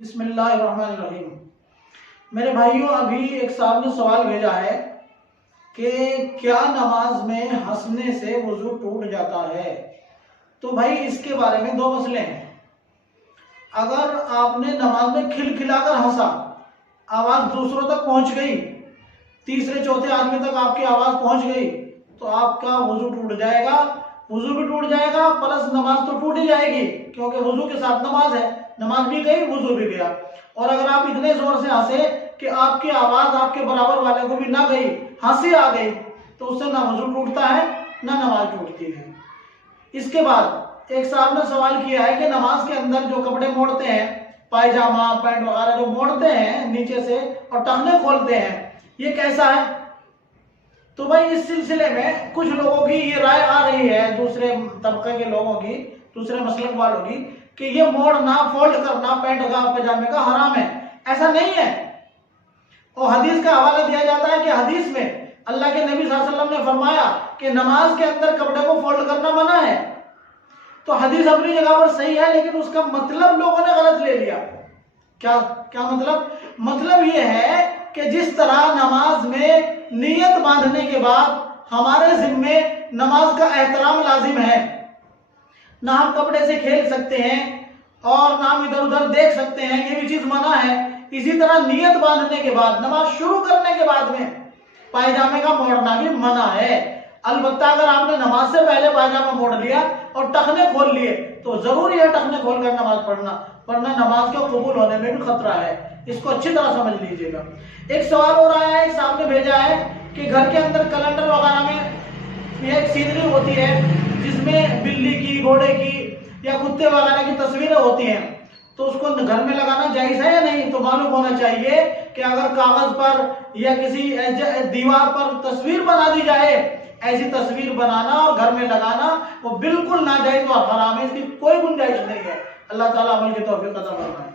بسم اللہ الرحمن الرحیم۔ میرے بھائیوں، ابھی ایک صاحب نے سوال بھیجا ہے کہ کیا نماز میں ہنسنے سے وضو ٹوٹ جاتا ہے؟ تو بھائی اس کے بارے میں دو مسئلے ہیں۔ اگر آپ نے نماز میں کھل کھلا کر ہنسا، آواز دوسروں تک پہنچ گئی، تیسرے چوتھے آدمی تک آپ کی آواز پہنچ گئی تو آپ کا وضو ٹوٹ جائے گا۔ وضو بھی ٹوٹ جائے گا پلس نماز تو ٹوٹ ہی جائے گی، کیونکہ وضو کے ساتھ نماز ہے، نماز بھی گئی وضو بھی گیا۔ اور اگر آپ اتنے زور سے ہنسے کہ آپ کی آواز آپ کے برابر والے کو بھی نہ گئی، ہنسی آ گئی، تو اس سے نہ وضو ٹوٹتا ہے نہ نماز ٹوٹتی ہے۔ اس کے بعد ایک صاحب نے سوال کیا ہے کہ نماز کے اندر جو کپڑے موڑتے ہیں، پائجامہ پینٹ وغیرہ جو موڑتے ہیں نیچے سے اور ٹخنے کھولتے ہیں، یہ کیسا ہے؟ تو بھائی اس سلسلے میں کچھ لوگوں کی یہ رائے آ رہی ہے، دوسرے طبقے کے لوگوں کی، دوسرے مسلک والوں کی، کہ یہ موڑنا فولڈ کرنا پینٹ کا پجامے کا حرام ہے۔ ایسا نہیں ہے، اور حدیث کا حوالہ دیا جاتا ہے کہ حدیث میں اللہ کے نبی صلی اللہ علیہ وسلم نے فرمایا کہ نماز کے اندر کپڑے کو فولڈ کرنا منع ہے۔ تو حدیث اپنی جگہ پر صحیح ہے، لیکن اس کا مطلب لوگوں نے غلط لے لیا۔ کیا مطلب یہ ہے کہ جس طرح نماز میں نیت باندھنے کے بعد ہمارے ذمے نماز کا احترام لازم ہے، نہ ہم کپڑے سے کھیل سکتے ہیں اور نہ ہم ادھر ادھر دیکھ سکتے ہیں، یہ بھی چیز منع ہے۔ اسی طرح نیت باندھنے کے بعد، نماز شروع کرنے کے بعد میں پائجامے کا موڑنا بھی منع ہے۔ البتہ اگر آپ نے نماز سے پہلے پائجامہ موڑ لیا اور ٹخنے کھول لیے تو ضروری ہے ٹخنے کھول کر نماز پڑھنا، ورنہ نماز کے قبول ہونے میں بھی خطرہ ہے۔ اس کو اچھی طرح سمجھ لیجئے گا۔ ایک سوال ہو رہا ہے، ایک صاحب نے بھیجا ہے کہ گھر کے اندر کیلنڈر وغیرہ میں ایک سینری ہوتی ہے جس میں بلی کی، گھوڑے کی یا کتے وغیرہ کی تصویریں ہوتی ہیں، تو اس کو گھر میں لگانا جائز ہے یا نہیں؟ تو معلوم ہونا چاہیے کہ اگر کاغذ پر یا کسی دیوار پر تصویر بنا دی جائے، ایسی تصویر بنانا اور گھر میں لگانا وہ بالکل ناجائز اور حرام ہے، اس کی کوئی گنجائش نہیں ہے۔ اللہ تعالیٰ عمل کی توفیق عطا فرمائے۔